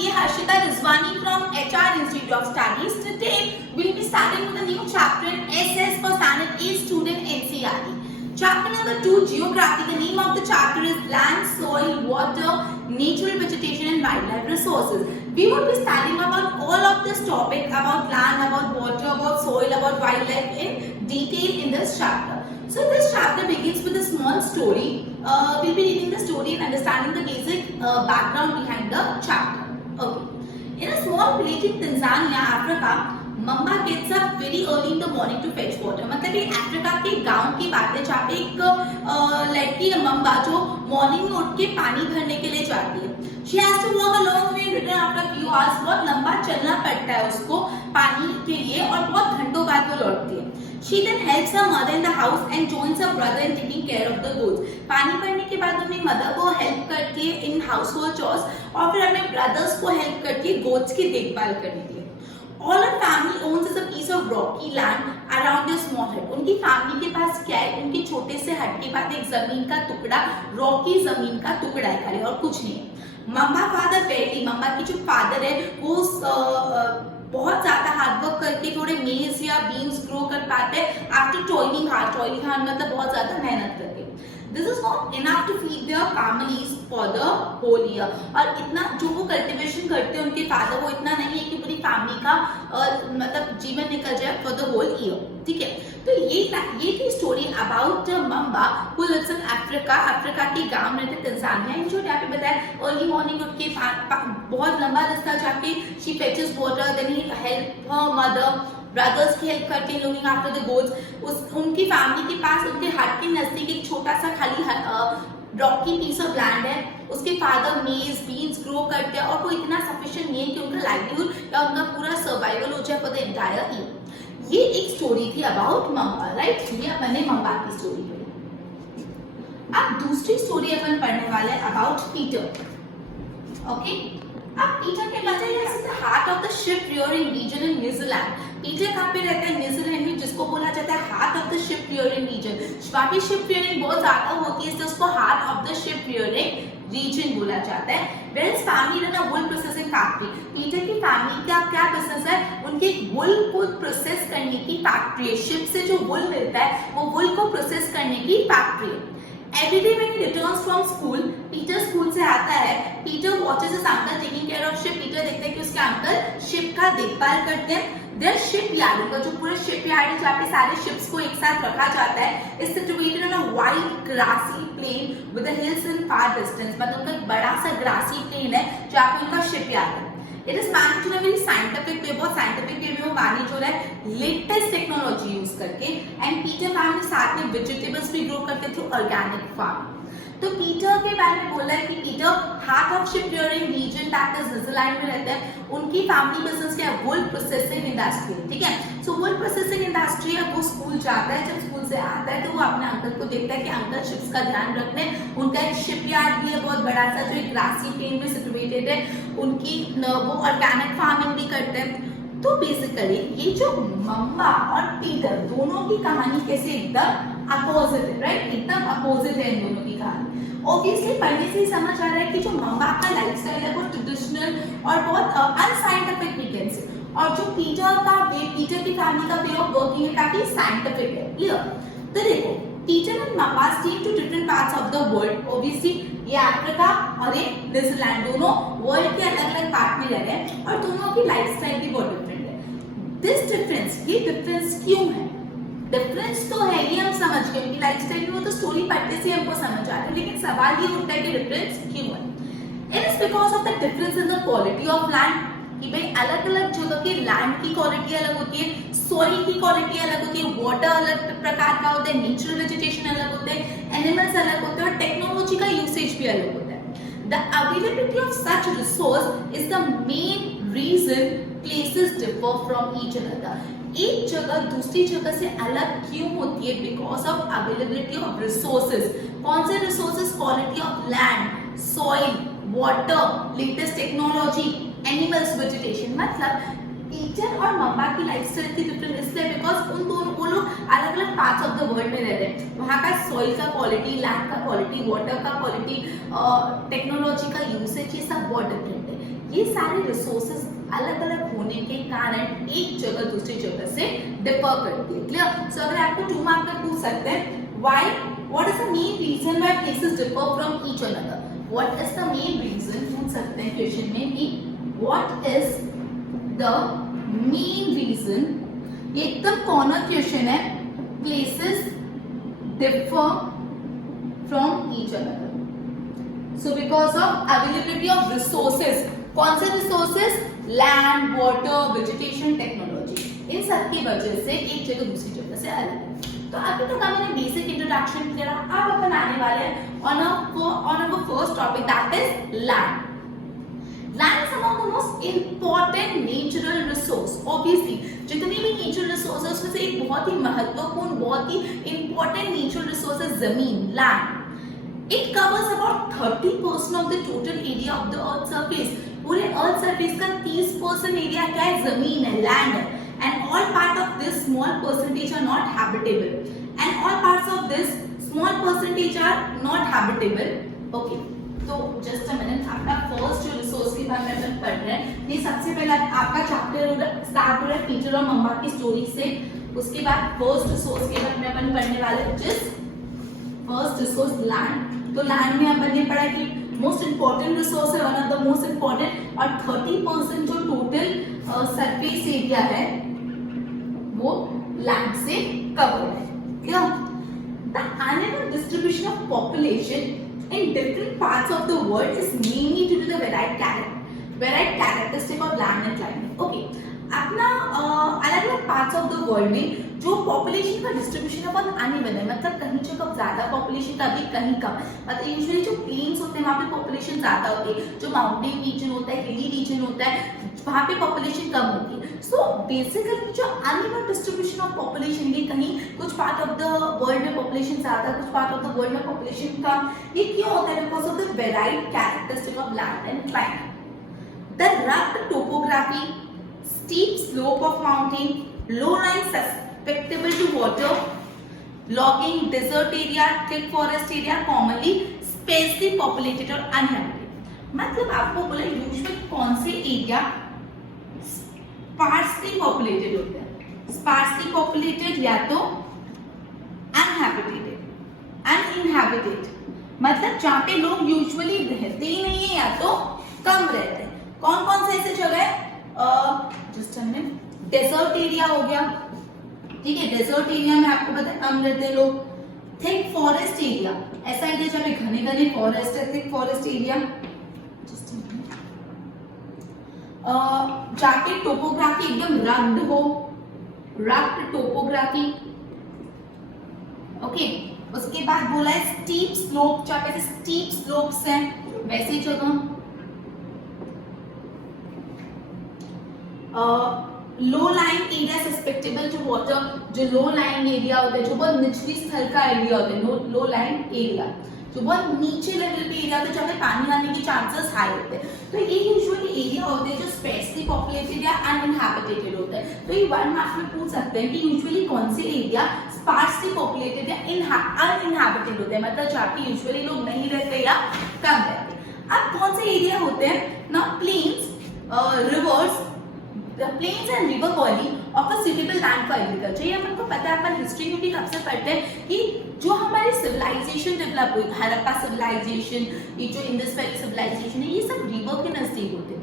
CA Harshita Rizwani from HR Institute of Studies. Today we'll be starting with a new chapter in SS for Standard 8 student NCERT. Chapter number 2, Geography. The name of the chapter is Land, Soil, Water, Natural Vegetation and Wildlife Resources. We will be studying about all of this topic about land, about water, about soil, about wildlife in detail in this chapter. So this chapter begins with a small story. We'll be reading the story and understanding the basic background behind the chapter. Okay. In a small village in Tanzania, Africa, Mamba gets up very early in the morning to fetch water. मतलब ये Africa के गांव की बात है जहाँ पे एक लड़की है मम्बा जो मॉर्निंग में उठ के पानी भरने के लिए जाती है. She has to walk a long way and return after a few hours. बहुत लंबा चलना पड़ता है उसको पानी के लिए और बहुत घंटों बाद वो लौटती है. She then helps her mother in the house and joins her brother in taking care of the goats. पानी भरने के बाद अपनी मदर को हेल्प करती है इन हाउसहोल्ड चॉर्स और फिर अपने ब्रदर्स को हेल्प करती है गोट्स की देखभाल करने के लिए. All her family owns is a piece of rocky land around their small hut. उनकी फैमिली के पास क्या है? उनके छोटे से हट के बाद एक जमीन का टुकड़ा, रॉकी जमीन का टुकड़ा है खाली और कुछ नहीं. मम्मा फादर बेटी, मम्मा की जो फादर है वो बहुत ज्यादा हार्डवर्क करके थोड़े मेज या बीन्स ग्रो कर पाते हैं आफ्टर टॉयलिंग हार्ड मतलब बहुत ज्यादा मेहनत करके. This is not enough to feed their families for the whole year. और इतना जो वो कल्टिवेशन करते हैं उनके फादर वो इतना नहीं है कि पूरी फैमिली का मतलब जीवन निकल जाए for the whole year. ठीक है. तो ये थी story about Mamba who lives in Africa. Africa के गांव में रहते तंजानिया. इन जो यहाँ पे बताया अर्ली मॉर्निंग उठ के बहुत लंबा रास्ता जाके she fetches water, then he help her mother, brothers की हेल्प करके लुकिंग आफ्टर द गोट्स. उनकी फैमिली के पास उनके हट के नजदीक एक छोटा सा खाली रॉकी पीस ऑफ लैंड है. उसके फादर मेज बीन्स ग्रो करते हैं और वो इतना सफिशिएंट नहीं है कि उनका लाइवलीहुड या उनका पूरा सर्वाइवल हो जाए फॉर द एंटायर ईयर. ये एक स्टोरी थी अबाउट मम्बा, राइट. ये अपन ने मम्बा की स्टोरी पढ़ी. अब दूसरी स्टोरी अपन पढ़ने वाले हैं अबाउट पीटर. ओके. अब पीटर के बारे में the heart of the sheep rearing region in New Zealand. Peter कहाँ पे रहता है? न्यूजीलैंड में, जिसको बोला जाता है heart of the sheep rearing region. वहाँ पे शिप रियरिंग बहुत ज्यादा होती है इसलिए उसको heart of the sheep rearing region बोला जाता है. Where is family run a wool processing factory. Peter की फैमिली का क्या बिजनेस है? उनके वुल को प्रोसेस करने की फैक्ट्री है. शिप से जो वुल मिलता है वो वुल को प्रोसेस करने की फैक्ट्री है. Every day when he returns from school, Peter school से आता है. Peter watches his uncle taking care of ship. Peter देखता है कि उसके अंकल शिप का देखभाल करते हैं. Their shipyard, उनका जो पूरा shipyard है जहाँ पे सारे ships को एक साथ रखा जाता है, is situated on a wide grassy plain with the hills in far distance. मतलब उनका एक बड़ा सा grassy plain है जहाँ पे उनका shipyard है. It is managed in a very scientific way. बहुत scientific way में वो मैनेज हो रहा है लेटेस्ट टेक्नोलॉजी यूज करके. एंड पीटर फैमिली साथ में वेजिटेबल्स भी ग्रो करते थ्रू ऑर्गेनिक फार्म. तो पीटर के बारे में बोला है कि Peter heart of sheep rearing region that is New Zealand में रहता है. उनकी फैमिली बिजनेस क्या है? Wool processing industry. ठीक है. सो वुल प्रोसेसिंग इंडस्ट्री है. वो स्कूल जाता है. जब स्कूल से आता है तो वो अपने अंकल को देखता है कि अंकल शिप्स का ध्यान रखते हैं. उनका एक शिपयार्ड भी है बहुत बड़ा सा जो एक ग्रासी प्लेन में सिचुएटेड है. उनकी वो ऑर्गेनिक फार्मिंग भी करते हैं. तो बेसिकली ये जो मम्बा और पीटर दोनों की कहानी कैसे एकदम अपोजिट है, राइट. एकदम अपोजिट है इन दोनों की कहानी. ऑब्वियसली पढ़ने से ही समझ आ रहा है कि जो मम्बा का लाइफस्टाइल है वो ट्रेडिशनल और बहुत अनसाइंटिफिक वी कैन से, और जो पीटर की फैमिली का वे ऑफ वर्किंग है काफी साइंटिफिक है. क्लियर. तो देखो Peter and Mamba stay two different parts of the world. Obviously ये अफ्रीका और ये न्यूजीलैंड दोनों वर्ल्ड के अलग अलग पार्ट में रह रहे हैं और दोनों की लाइफस्टाइल भी बहुत डिफरेंट है. दिस डिफरेंस, ये डिफरेंस क्यों है? डिफरेंस तो है ये हम समझ गए उनकी लाइफस्टाइल में, वो तो स्टोरी पढ़ते से हमको समझ आ रहा है. लेकिन सवाल ये उठता है कि डिफरेंस क्यों है? It is because of the difference in the quality of land. कि भाई अलग अलग जगह के लैंड की क्वालिटी अलग होती है, सॉइल की क्वालिटी अलग होती है, वाटर अलग प्रकार का होता है, नेचुरल वेजिटेशन अलग होते हैं, एनिमल्स अलग होते हैं और टेक्नोलॉजी का यूसेज भी अलग होता है. The availability of such resource is the main reason places differ from each other. एक जगह दूसरी जगह से अलग क्यों होती है? Because of availability of resources. कौन से resources? Quality of land, soil, water, latest technology, animals, vegetation. मतलब पीटर और मम्बा की लाइफस्टाइल की डिफरेंट इसलिए बिकॉज उन दोनों वो लोग अलग अलग पार्ट्स ऑफ द वर्ल्ड में रह रहे हैं. वहाँ का सॉइल का क्वालिटी, लैंड का क्वालिटी, वाटर का क्वालिटी, टेक्नोलॉजी का यूसेज, ये सब बहुत डिफरेंट है. ये ये सारे रिसोर्सेज अलग अलग होने के कारण एक जगह दूसरी जगह से डिफर करती है। क्लियर? सो अगर आपको 2 मार्क में पूछ सकते हैं why, what is the main reason why places differ from each other, what is the main reason पूछ सकते हैं क्वेश्चन में कि what is the main reason, ये एकदम कॉमन क्वेश्चन है, places differ from each other. So because of availability of resources, कौन से resources? Land, water, vegetation, technology, इन सब की वजह से एक जगह दूसरी जगह से अलग है। तो अभी तक मैंने बेसिक इंट्रोडक्शन किया, अब अपन आने वाले हैं on our first topic, that is land. Land is among the most important natural resource. Obviously, जितनी भी natural resources है उसमें से एक बहुत ही महत्वपूर्ण, बहुत ही important natural resource है जमीन, land. It covers about 30% of the total area of the earth surface. पूरे earth surface का 30% एरिया क्या है? जमीन है, लैंड है। And all part of this small percentage are not habitable. And all parts of this small percentage are not habitable. Okay. तो just a minute, आपका first जो resource के बारे में अपन पढ़ रहे हैं, ये सबसे पहले आपका चैप्टर स्टार्ट हो रहा है पीटर और मम्मा की स्टोरी से। उसके बाद फर्स्ट रिसोर्स के बारे में अपन पढ़ने वाले हैं, जिस फर्स्ट रिसोर्स लैंड। तो लैंड में अपन ने पढ़ा कि मोस्ट इंपॉर्टेंट रिसोर्स है, one of the most important, और 30% जो टोटल सरफेस एरिया है वो लैंड से कवर है। क्या? The animal distribution of population in different parts of the world is mainly due to the varied characteristic of land and climate. Okay, अपना अलग अलग पार्ट्स ऑफ द वर्ल्ड में जो पॉपुलेशन का डिस्ट्रीब्यूशन है बहुत अनइवन है, मतलब कहीं जगह ज्यादा पॉपुलेशन कभी कहीं कम। मतलब यूजुअली जो प्लेन्स होते हैं वहाँ पे पॉपुलेशन ज्यादा होती है, जो माउंटेन रीजन होता है, हिली रीजन होता है, वहाँ पे पॉपुलेशन कम होती है। सो बेसिकली जो अनइवन डिस्ट्रीब्यूशन ऑफ पॉपुलेशन, ये कहीं कुछ पार्ट ऑफ द वर्ल्ड में पॉपुलेशन ज्यादा, कुछ पार्ट ऑफ द वर्ल्ड में पॉपुलेशन कम, ये क्यों होता है? Because of the varied characteristic of land and climate. The rough topography, steep slope of mountain, low line susceptible to water, logging, desert area, thick forest area, commonly sparsely populated और uninhabited। मतलब आपको बोला usually कौन से area sparsely populated होते हैं, sparsely populated या तो uninhabited, मतलब जहाँ पे लोग यूजुअली रहते ही नहीं है या तो कम रहते हैं। कौन कौन से ऐसे जगह है? जस्ट हमने डेजर्ट एरिया हो गया, ठीक है, डेजर्ट एरिया में आपको पता है कम रहते हैं लोग। थिक फॉरेस्ट एरिया, ऐसा एरिया जहाँ पे घने घने फॉरेस्ट है, थिक फॉरेस्ट एरिया। जाके टोपोग्राफी एकदम रग्ड हो, रग्ड टोपोग्राफी। ओके, उसके बाद बोला है स्टीप स्लोप, जहाँ पे स्टीप स्लोप्स हैं वैसी जगह। लो line area susceptible to water, जो लो लाइन एरिया होता है, जो बहुत निचली स्थल का एरिया होता है, लो लाइन एरिया, जो बहुत नीचे लेवल पे एरिया होता है, जहाँ पे पानी आने के चांसेस हाई होते हैं। तो ये यूजुअली एरिया होते हैं जो स्पेसली पॉपुलेटेड या अनइनहैबिटेड होता है। तो ये 1 मार्क्स में पूछ सकते हैं कि यूजुअली कौन से एरिया स्पार्सली पॉपुलेटेड या अनइनहैबिटेड होते हैं, मतलब जहाँ पे यूजुअली लोग नहीं रहते या कम रहते। अब कौन से एरिया होते हैं ना? Plains, rivers, The plains and river valley offer suitable land for agriculture। ये अपन को पता है, अपन हिस्ट्री में भी कब से पढ़ते हैं कि जो हमारी सिविलाइजेशन डेवलप हुई, हड़प्पा सिविलाइजेशन, ये जो इंडस वैली सिविलाइजेशन है, ये सब रिवर के नजदीक होते थे।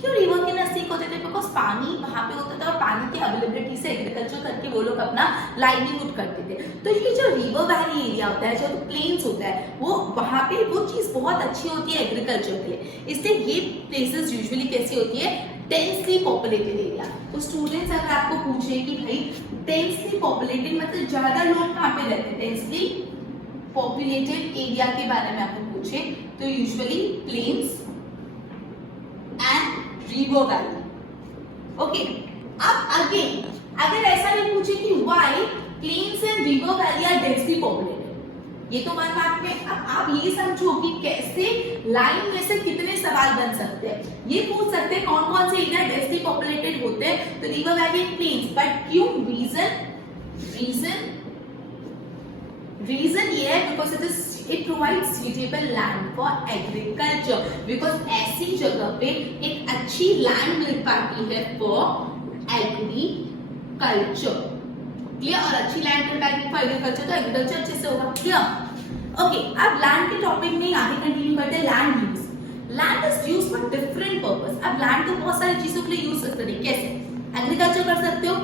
क्यों रिवर के नजदीक होते थे? बिकॉज पानी वहां पे होता था और पानी की अवेलेबिलिटी से एग्रीकल्चर करके वो लोग अपना लाइवलीहुड करते थे। तो ये जो रिवर वैली एरिया होता है, जो प्लेन्स होता है, वो वहां पे वो चीज बहुत अच्छी होती है एग्रीकल्चर के लिए। इसलिए ये प्लेसेस यूजुअली कैसी होती है? Densely populated area. तो स्टूडेंट्स अगर आपको पूछे कि भाई डेंसली पॉपुलेटेड मतलब ज्यादा लोग कहाँ पे रहते हैं, डेंसली पॉपुलेटेड एरिया के बारे में आपको पूछे तो usually plains and river valley. Okay, अब अगेन अगर ऐसा नहीं पूछे कि why plains and river valley are densely populated, ये तो 1 मार्क में। अब आप ये समझो कि कैसे लाइन में से कितने सवाल बन सकते हैं। ये पूछ सकते हैं कौन कौन से एरिया डेंसली पॉपुलेटेड होते हैं, तो river valley and plains. But क्यों? रीजन ये है because it is it provide suitable land for agriculture, because ऐसी जगह पे एक अच्छी लैंड मिल पाती है for agriculture. क्लियर? और अच्छी लैंड मिल पाएगी for agriculture तो एग्रीकल्चर अच्छे से होगा. क्लियर? ओके, अब लैंड के टॉपिक में आगे कंटिन्यू करते हैं. Land use. Land is use for different purpose. अब लैंड तो बहुत सारी चीजों के लिए यूज कर सकते हैं. कैसे? एग्रीकल्चर कर सकते हो,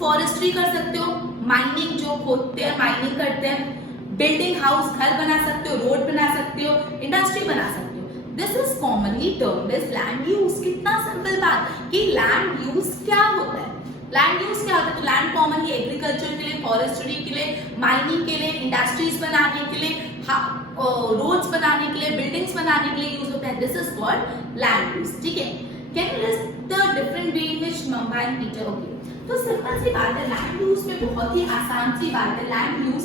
फॉरेस्ट्री कर सकते हो, माइनिंग जो खोदते हैं माइनिंग करते हैं, बिल्डिंग हाउस घर बना सकते हो, रोड बना सकते हो, इंडस्ट्री बना सकते हो. This is commonly termed as land use. कितना सिंपल बात कि लैंड यूज क्या होता है. लैंड यूज क्या होता है? तो लैंड कॉमनली एग्रीकल्चर के लिए, फॉरेस्ट्री के लिए, माइनिंग के लिए, इंडस्ट्रीज बनाने के लिए, रोड्स बनाने के लिए, बिल्डिंग्स बनाने के लिए यूज होता है. This is called land use. ठीक है? Can you list the different way in which mamba and Peter. Okay, तो सिंपल सी बात है. लैंड यूज में बहुत ही आसान सी बात है. लैंड यूज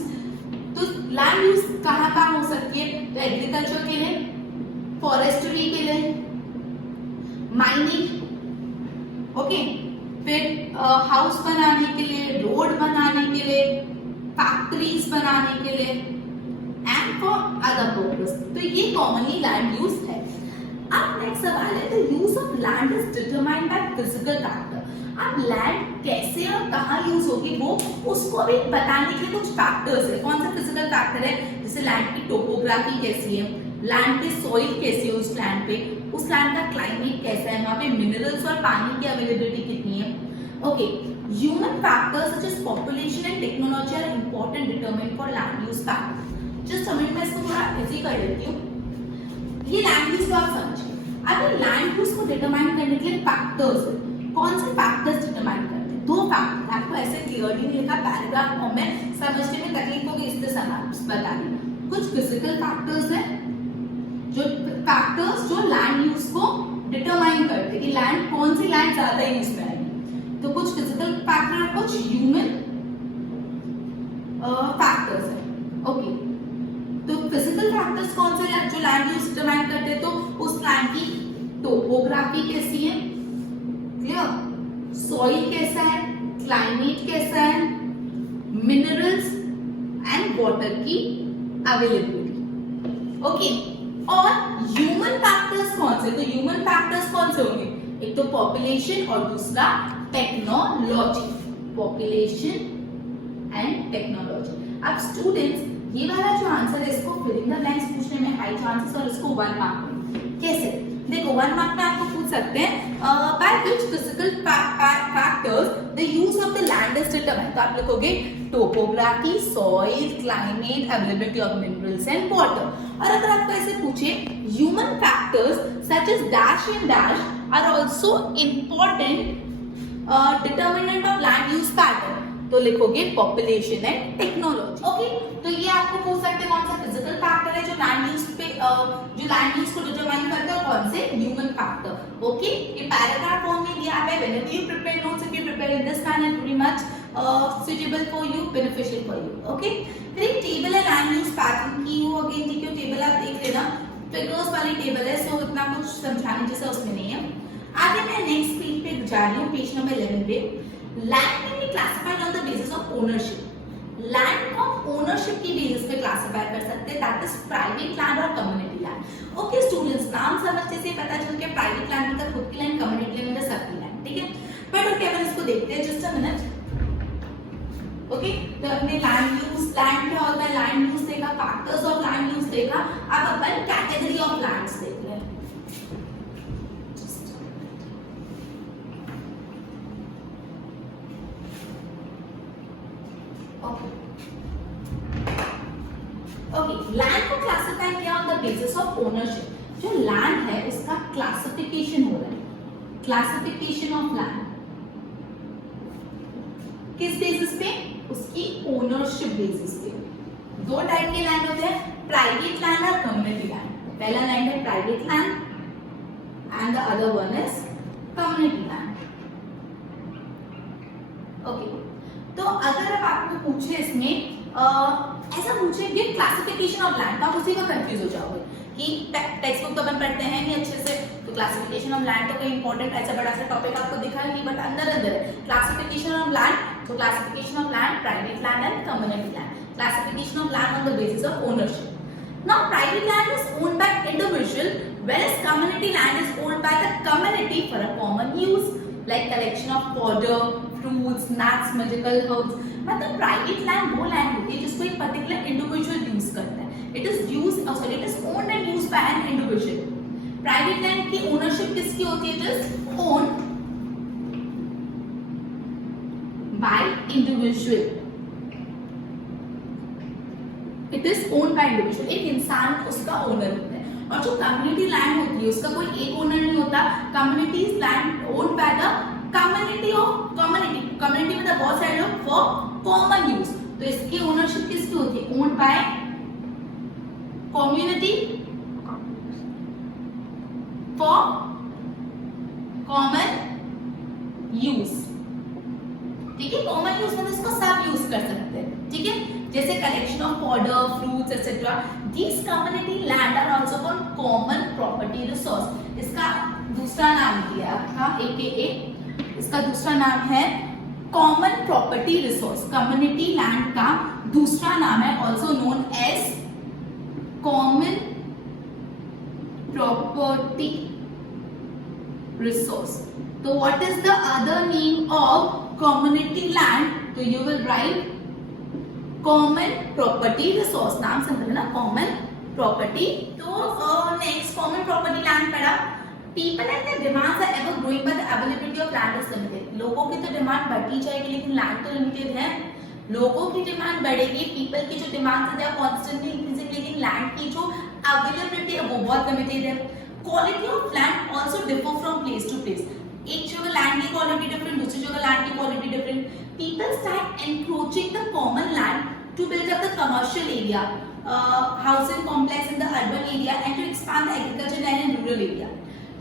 तो लैंड यूज कहाँ हो सकती है? तो एग्रीकल्चर के लिए, फॉरेस्ट्री के लिए, माइनिंग, ओके, फिर हाउस बनाने के लिए, रोड बनाने के लिए, फैक्ट्रीज बनाने के लिए, एंड फॉर अदर पर्पस. तो ये कॉमनली लैंड यूज है. अब नेक्स्ट सवाल है, the use of land is determined by physical factor. अब लैंड कैसे और कहाँ यूज होगी वो उसको भी बताने के लिए कुछ फैक्टर्स है. कौन सा फिजिकल फैक्टर है? जैसे लैंड की टोपोग्राफी कैसी है, लैंड पे सॉइल कैसी है, उस लैंड पे, उस लैंड का क्लाइमेट कैसा है, वहां पे मिनरल्स और पानी की अवेलेबिलिटी कितनी है. Okay, human factors such as population and technology are important determine for land use factor. Just समझ में इसको थोड़ा इजी कर देती हूँ. ये लैंड यूज को आप समझिए. अगर लैंड यूज को डिटरमाइन करने के लिए फैक्टर्स है, कौन से फैक्टर्स डिटरमाइन करते हैं? दो फैक्टर. आपको ऐसे क्लियरली नहीं लिखा, पैराग्राफ फॉर्म में समझने में तकलीफ होगी, इससे बता दी. कुछ फिजिकल फैक्टर्स है, जो फैक्टर्स जो लैंड यूज को डिटरमाइन करते हैं कि लैंड कौन सी लैंड ज्यादा यूज में आएगी. तो कुछ फिजिकल फैक्टर और कुछ ह्यूमन फैक्टर्स है. ओके, तो फिजिकल फैक्टर्स कौन से जो लैंड यूज डिटरमाइन करते हैं? तो उस लैंड की टोपोग्राफी कैसी है, क्लियर, सॉइल कैसा है, क्लाइमेट कैसा है, मिनरल्स एंड वाटर की अवेलेबिलिटी. ओके, और ह्यूमन फैक्टर्स कौन से? तो ह्यूमन फैक्टर्स कौन से होंगे? एक तो पॉपुलेशन और दूसरा टेक्नोलॉजी. Population and technology. अब स्टूडेंट्स ये वाला जो आंसर है इसको फिल इन द ब्लैंक्स पूछने में हाई चांसेस और इसको 1 मार्क में. कैसे? देखो 1 मार्क में आपको पूछ सकते हैं by which physical factors the use of the land is determined. तो आप लिखोगे topography, soil, climate, availability of minerals and water. और अगर आपको ऐसे पूछे human factors such as dash and dash are also important determinant of land use pattern, तो लिखोगे पॉपुलेशन एंड टेक्नोलॉजी. ओके, तो ये आपको पूछ सकते हैं कौन सा फिजिकल फैक्टर है जो लैंड यूज पे जो लैंड यूज को डिटरमाइन करता है, कौन से ह्यूमन फैक्टर. ओके, ये पैराग्राफ फॉर्म में दिया है. Whenever you prepare notes, if you prepare in this manner, very much suitable for you, beneficial for you. Okay, फिर एक टेबल है लैंड यूज पैटर्न की. वो अगेन देखिए टेबल आप देख लेना, फिगर्स वाली टेबल है, सो इतना कुछ समझाने जैसा उसमें नहीं है. आगे मैं नेक्स्ट पेज पे जा रही हूँ, पेज नंबर 11 पे. Land can be classified on the basis of ownership. Land को ओनरशिप की बेसिस पे क्लासिफाई कर सकते हैं, दैट इज प्राइवेट लैंड और कम्युनिटी लैंड. ओके स्टूडेंट्स, नाम समझने से पता चल गया प्राइवेट लैंड मतलब खुद की लैंड, कम्युनिटी लैंड मतलब सबकी लैंड. ठीक है, बट ओके अपन इसको देखते हैं. Just a minute. ओके, तो अपने लैंड यूज, लैंड क्या होता है, लैंड यूज देखा, फैक्टर्स ऑफ लैंड यूज देखा. अब अपन कैटेगरी ऑफ लैंड्स देखते हैं. ओके, लैंड को क्लासिफाई किया on the basis of ownership. जो लैंड है उसका क्लासिफिकेशन हो रहा है. क्लासिफिकेशन ऑफ लैंड किस बेसिस पे? उसकी ओनरशिप बेसिस पे. दो टाइप के लैंड होते हैं, प्राइवेट लैंड और कम्युनिटी लैंड. पहला लैंड है private land and the other one is community land. Okay, तो अगर अब आपको पूछे इसमें ऐसा पूछे गिव क्लासिफिकेशन ऑफ लैंड, तो आप उसी का कंफ्यूज हो जाओगे कि टेक्स्ट बुक तो अपन पढ़ते हैं नहीं अच्छे से, तो क्लासिफिकेशन ऑफ लैंड तो कोई इंपॉर्टेंट ऐसा बड़ा सा टॉपिक आपको दिखा नहीं, बट अंदर अंदर है क्लासिफिकेशन ऑफ लैंड. तो classification of land, private land and community land. Classification of land on the basis of ownership. Now private land is owned by individual, whereas community land is owned by the community for a common use, like collection of fodder, fruits, nuts, medical herbs. मतलब private land वो land होती है जिसको एक particular individual use करता है. It is owned and used by an individual. Private land की ownership किसकी होती है? It is owned by individual. It is owned by individual. एक इंसान उसका ओनर होता है. और जो कम्युनिटी लैंड होती है उसका कोई एक ओनर नहीं होता. Community land owned by the community of community मतलब बहुत सारे लोग फॉर कॉमन यूज. तो इसकी ओनरशिप किसकी होती है? Owned by community for common use. ठीक है, कॉमन यूज मतलब इसको सब यूज कर सकते हैं. ठीक है, जैसे collection of fodder, fruits etcetera. These community land are also called common property resource. इसका दूसरा नाम दिया था AKA. इसका दूसरा नाम है common property resource. Community land का दूसरा नाम है also known as common property resource. तो what is the other name of community land? तो you will write common property resource. नाम समझ ना, कॉमन प्रॉपर्टी. तो नेक्स्ट कॉमन प्रॉपर्टी लैंड पढ़ा. People and their demands are ever growing, but the availability of land is limited. लोगों की तो demand बढ़ती जाएगी लेकिन लैंड तो लिमिटेड है. लोगों की डिमांड बढ़ेगी, पीपल की जो डिमांड्स है कॉन्स्टेंटली इंक्रीजिंग, लेकिन लैंड की जो अवेलेबिलिटी है वो बहुत लिमिटेड है. Quality of land also differ from place to place. एक जगह लैंड की क्वालिटी डिफरेंट, दूसरी जगह लैंड की quality different. People start encroaching the common land to build up the commercial area, housing complex in the urban area, and to expand the agriculture land in rural area.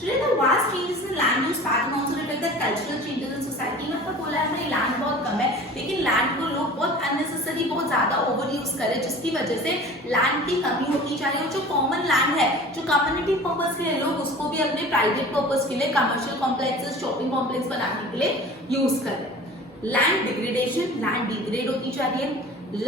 Today the vast changes in land use pattern also reflect the cultural changes in society. मतलब बोला है भाई land बहुत कम है लेकिन land को लोग बहुत अननेसेसरी बहुत ज्यादा ओवर यूज कर रहे हैं, जिसकी वजह से लैंड की कमी होती जा रही है. जो कॉमन लैंड है जो कम्युनिटी पर्पस के लिए लोग उसको भी अपने प्राइवेट पर्पस के लिए कमर्शियल कॉम्प्लेक्सेस, शॉपिंग कॉम्प्लेक्स बनाने के लिए यूज कर रहे हैं. लैंड डिग्रेडेशन, लैंड डिग्रेड होती जा रही है.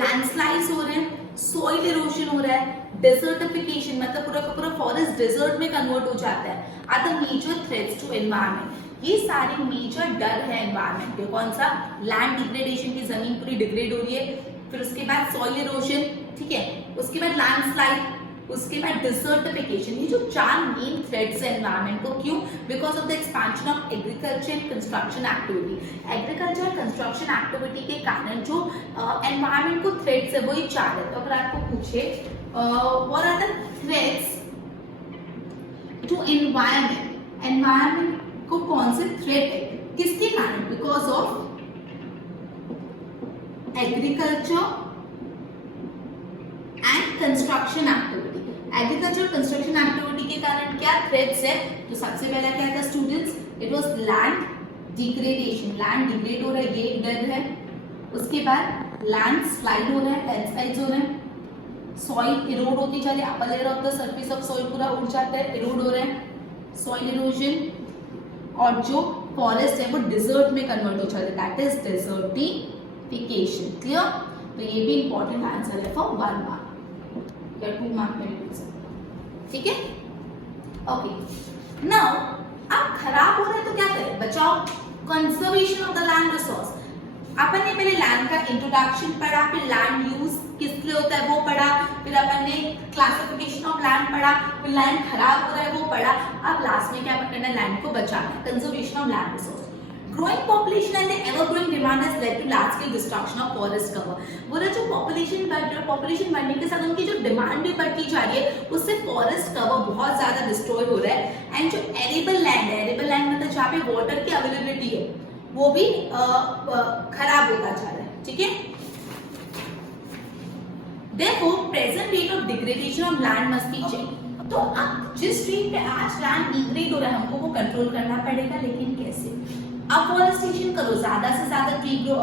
लैंडस्लाइड्स हो रहे हैं, सॉइल इरोजन हो रहा है, डेजर्टिफिकेशन मतलब पूरा का पूरा फॉरेस्ट डेजर्ट में कन्वर्ट हो जाता है. Are the major threats to environment. ये सारे मेजर डर है एनवायरनमेंट के. कौन सा? लैंड डिग्रेडेशन की जमीन पूरी डिग्रेड हो रही है. फिर उसके बाद सॉइल इरोजन, ठीक है, उसके बाद लैंडस्लाइड, उसके बाद डिसर्टिफिकेशन. ये जो चार मेन थ्रेट्स है एनवायरनमेंट को. क्यों? Because of the expansion of agriculture and construction activity. Agriculture construction activity के कारण जो एनवायरनमेंट को थ्रेट्स है वो ये चार है. तो अगर आपको पूछे what are the threats to environment, environment को कौन से थ्रेट है किसके कारण? Because of agriculture and construction activity. Agriculture construction activity के कारण क्या थ्रेट्स है? तो सबसे पहला क्या था students? It was land degradation. Land degrade हो रहा है, ये डर है. उसके बाद लैंड स्लाइड हो रहा है, लैंडस्लाइड्स हो रहे हैं. सॉइल इरोड होती जा रही है, upper layer of the surface of soil पूरा उड़ जाता है, इरोड हो रहा है, सॉइल इरोजन. और जो फॉरेस्ट है वो डिजर्ट में कन्वर्ट हो जाता है, दैट इज डिजर्टिफिकेशन. क्लियर? तो ये भी इंपॉर्टेंट आंसर है फॉर 1 मार्क या 2 मार्क में भी पूछ सकते हैं. ठीक है, ओके. नाउ अब खराब हो रहा है तो क्या करें? बचाओ. Conservation of the land resource. अपन ने पहले लैंड का इंट्रोडक्शन पढ़ा, फिर लैंड यूज किस लिए होता है वो पढ़ा, फिर अपन ने क्लासिफिकेशन ऑफ लैंड पढ़ा, फिर लैंड खराब हो रहा है वो पढ़ा. अब लास्ट में क्या करना है? लैंड को बचाना. Conservation of land resource. Growing population and the ever-growing demand has led to large-scale destruction of forest cover. बोला जो पॉपुलेशन बढ़ने के साथ उनकी जो डिमांड भी बढ़ती जा रही है उससे फॉरेस्ट कवर बहुत ज्यादा डिस्ट्रॉय हो रहा है. एंड जो एरेबल लैंड है, एरेबल लैंड मतलब जहाँ पे वाटर की अवेलेबिलिटी है वो भी खराब होता जा रहा है. ठीक है, Therefore, present rate of degradation of land must be checked. तो अब जिस रेट पे आज लैंड डिग्रेड हो रहा है हमको वो कंट्रोल करना पड़ेगा. लेकिन कैसे? अफॉरेस्टेशन करो, ज्यादा से ज्यादा ट्री ग्रो,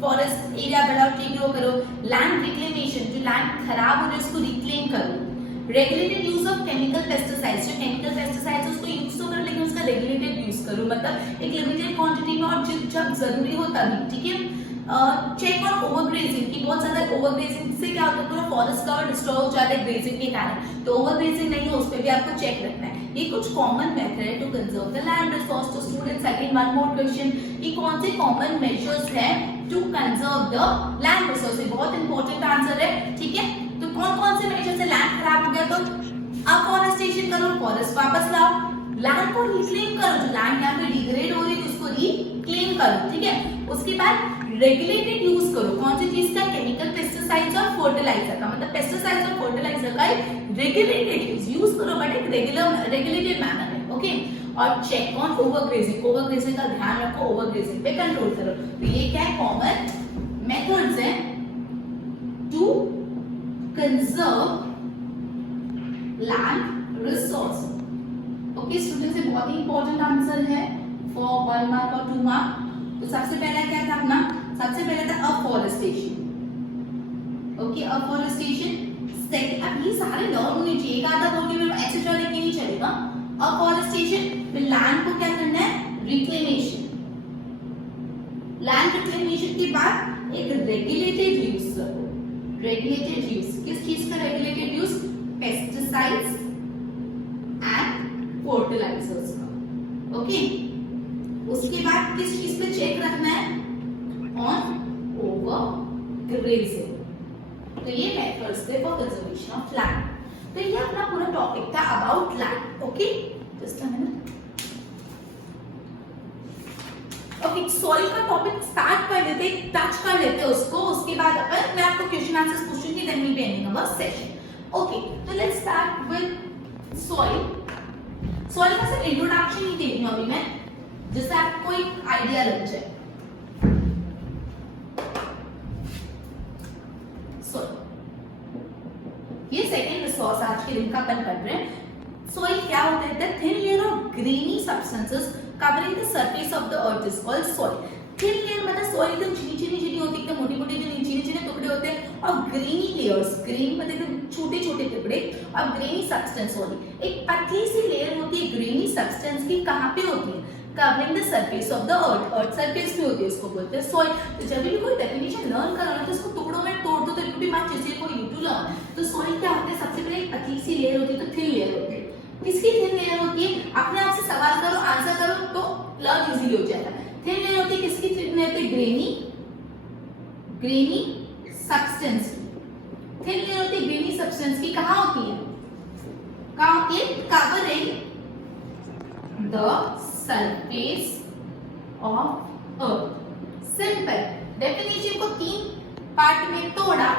फॉरेस्ट एरिया बढ़ाओ, ट्री ग्रो करो. लैंड रिक्लेमेशन, जो लैंड खराब हो रही है उसको रिक्लेम करो. Regulated use of chemical pesticides. जो केमिकल पेस्टिसाइड्स उसको यूज तो करो लेकिन उसका रेगुलेटेड यूज करो, मतलब एक लिमिटेड क्वांटिटी में और जब जरूरी हो तभी. ठीक है, चेक ऑन ओवरग्रेजिंग की बहुत ज्यादा ओवरग्रेजिंग से क्या होता है पूरा फॉरेस्ट कवर डिस्ट्रॉय हो जाता है ग्रेजिंग के कारण, तो ओवरग्रेजिंग नहीं हो उस पे भी आपको चेक रखना है। ये कुछ कॉमन मेथड है to conserve the land resource. तो students again one more question, ये कौन से कॉमन मेजर्स हैं to conserve the land resource? ये बहुत इंपॉर्टेंट आंसर है, ठीक है। तो कौन कौन से मेजर से लैंड खराब हो गया तो अफॉरेस्टेशन करो, फॉरेस्ट वापस लाओ, लैंड को रिक्लेम करो, जो लैंड यहाँ पे डिग्रेड हो रही है उसको रिक्लेम करो, ठीक है। उसके बाद रेगुलेटेड यूज करो, कौन सी चीज का? केमिकल, पेस्टिसाइड्स और फर्टिलाइजर का, मतलब पेस्टिसाइड्स और फर्टिलाइजर का रेगुलेटेड यूज करो बट एक रेगुलेटेड मैनर में, ओके। और चेक ऑन ओवरग्रेजिंग, ओवरग्रेजिंग का ध्यान रखो, ओवरग्रेजिंग पे कंट्रोल करो। तो ये क्या है? कॉमन मेथड्स हैं to conserve land resource, okay students. ये बहुत ही इंपॉर्टेंट आंसर है फॉर 1 मार्क और 2 मार्क। तो सबसे पहला क्या था अपना? सबसे पहले था अफॉरेस्टेशन, ओके अफॉरेस्टेशन। सेकंड, अब ये सारे लर्न होने चाहिए, एक आधा बोल के मैं ऐसे चल लेके नहीं चलेगा। अफॉरेस्टेशन, फिर लैंड को क्या करना है? रिक्लेमेशन। लैंड रिक्लेमेशन के बाद एक रेगुलेटेड यूज करो, रेगुलेटेड यूज किस चीज का? Regulated use pesticides and fertilisers का, ओके। उसके बाद किस चीज पे चेक रखना है? On overgrazing. तो ये मेथड्स थे फॉर कंजर्वेशन ऑफ लैंड। तो ये अपना पूरा टॉपिक था about land, okay. Just a minute, okay. Soil का टॉपिक स्टार्ट कर लेते, टच कर लेते उसको, उसके बाद अपन मैं आपको क्वेश्चन आंसर्स पूछूंगी, then we will be ending our session, okay. तो let's start with soil. Soil का सिर्फ इंट्रोडक्शन ही दे रही हूं अभी मैं, जिससे आपको एक आइडिया लग जाए। ये सेकेंड रिसोर्स आज के दिन का अपन कर रहे हैं। सॉइल क्या होता है? The thin layer of granny substances covering the surface of the earth is called soil. Thin layer मतलब सॉइल एकदम चिनी होती है, एकदम मोटी जो चिनी टुकड़े होते हैं, और ग्रेनी लेयर्स, ग्रेनी मतलब एकदम छोटे टुकड़े, और ग्रेनी सब्सटेंस होती एक पतली सी लेयर होती है ग्रेनी सब्सटेंस की। कहाँ पे होती है? Covering the surface of the earth, earth surface में होती है, इसको बोलते हैं सॉइल। तो जब भी कोई डेफिनेशन लर्न करना तो इसको टुकड़ों में तोड़ दो, तो it will be much easier for you to learn. तो सॉइल क्या होता है? सबसे पहले एक पतली सी लेयर होती है, तो थिन लेयर होती है। किसकी थिन लेयर होती है? अपने आप से सवाल करो, आंसर करो तो लर्न इजीली हो जाएगा। थिन लेयर होती है किसकी? थिन लेयर होती है ग्रेनी सब्सटेंस की। थिन लेयर होती है ग्रेनी सब्सटेंस की। कहाँ होती है? कहाँ होती है? Covering the surface of earth. Simple definition को 3 पार्ट में तोड़ा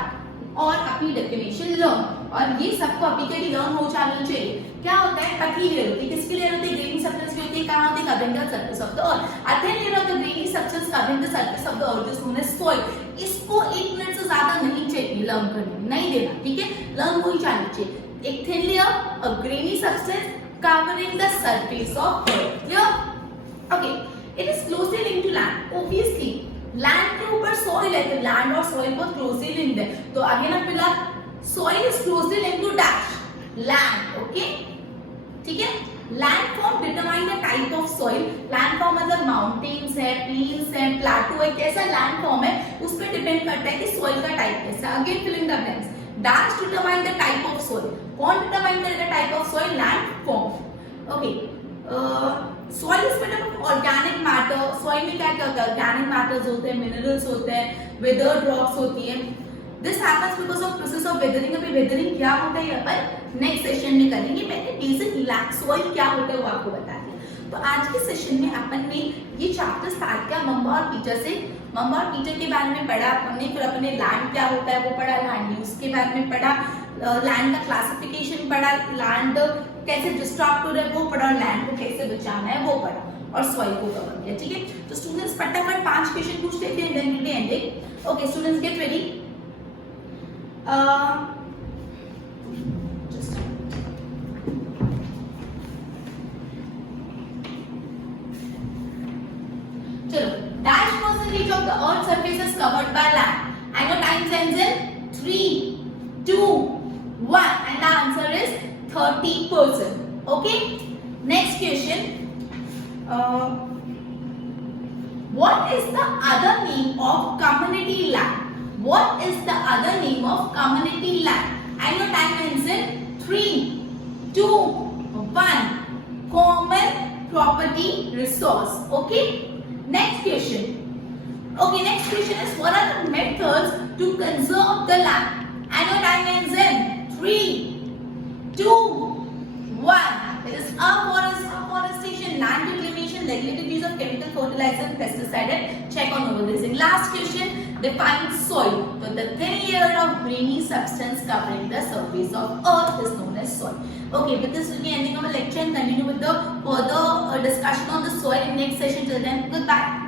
और अपनी डेफिनेशन लर्न, और ये सबको अभी के लिए लर्न हो जाना चाहिए। क्या होता है? पतली लेयर होती है, किसकी लेयर होती है? ग्रेनी सब्सटेंस की होती है। कहाँ होती है? Covering the surface of the earth. A thin layer of the grainy substance covering the surface of the earth is known as soil. इसको 1 मिनट से ज्यादा नहीं चाहिए लर्न करने, नहीं देना, ठीक है। लर्न हो ही जानी चाहिए। एक thin layer of granny substance covering the surface of earth. Clear? Okay. It is closely linked to land. Obviously, land के ऊपर soil है, तो land और soil बहुत closely linked है। तो आगे ना फिलहाल soil is closely linked to dash land. Okay? ठीक है? Landform determine the type of soil. Landform मतलब mountains है, plains है, plateau है, कैसा landform है, उस पर depend करता है कि soil का type कैसा। Again fill in the blanks. Dash determine the type of soil. कौन determine करेगा type of soil? Landform. Okay. Soil is made up of organic matter. Soil में क्या होता है? Organic matters होते हैं, minerals होते हैं, weathered rocks होती है. This happens because of process of weathering. अभी weathering क्या होता है अपन next session में करेंगे। मैंने basic soil क्या होता है वो आपको बता दिया। तो आज के सेशन में अपन ने ये चैप्टर स्टार्ट किया मम्मा और टीचर से। मम्मा और टीचर के बारे में पढ़ा हमने, फिर अपने लैंड क्या होता है वो पढ़ा, लैंड यूज के बारे में पढ़ा, लैंड का क्लासिफिकेशन पढ़ा, लैंड कैसे डिस्ट्रॉय हो रहा है वो पढ़ा, और लैंड को कैसे बचाना है वो पढ़ा, और सॉइल को कवर किया, ठीक है। तो स्टूडेंट्स फटाफट 5 क्वेश्चन पूछ लेते हैं, then will be ending. Okay students get ready. चलो, dash percentage of the earth's surface is covered by land, and your time ends in 3, 2, 1, and the answer is 30%. Okay, next question. What is the other name of community land? What is the other name of community land? And your time ends in 3, 2, 1. Common property resource. Okay. Next question. Okay, next question is what are the methods to conserve the land? And your time ends in 3, 2, 1. It is afforestation, land reclamation, regulated use of chemical fertilizer and pesticide, and check on overgrazing. Last question, define soil. So the thin layer of grainy substance covering the surface of earth is known as soil. Okay, with this will be ending our lecture and continue with the further discussion on the soil in next session. Till then, goodbye.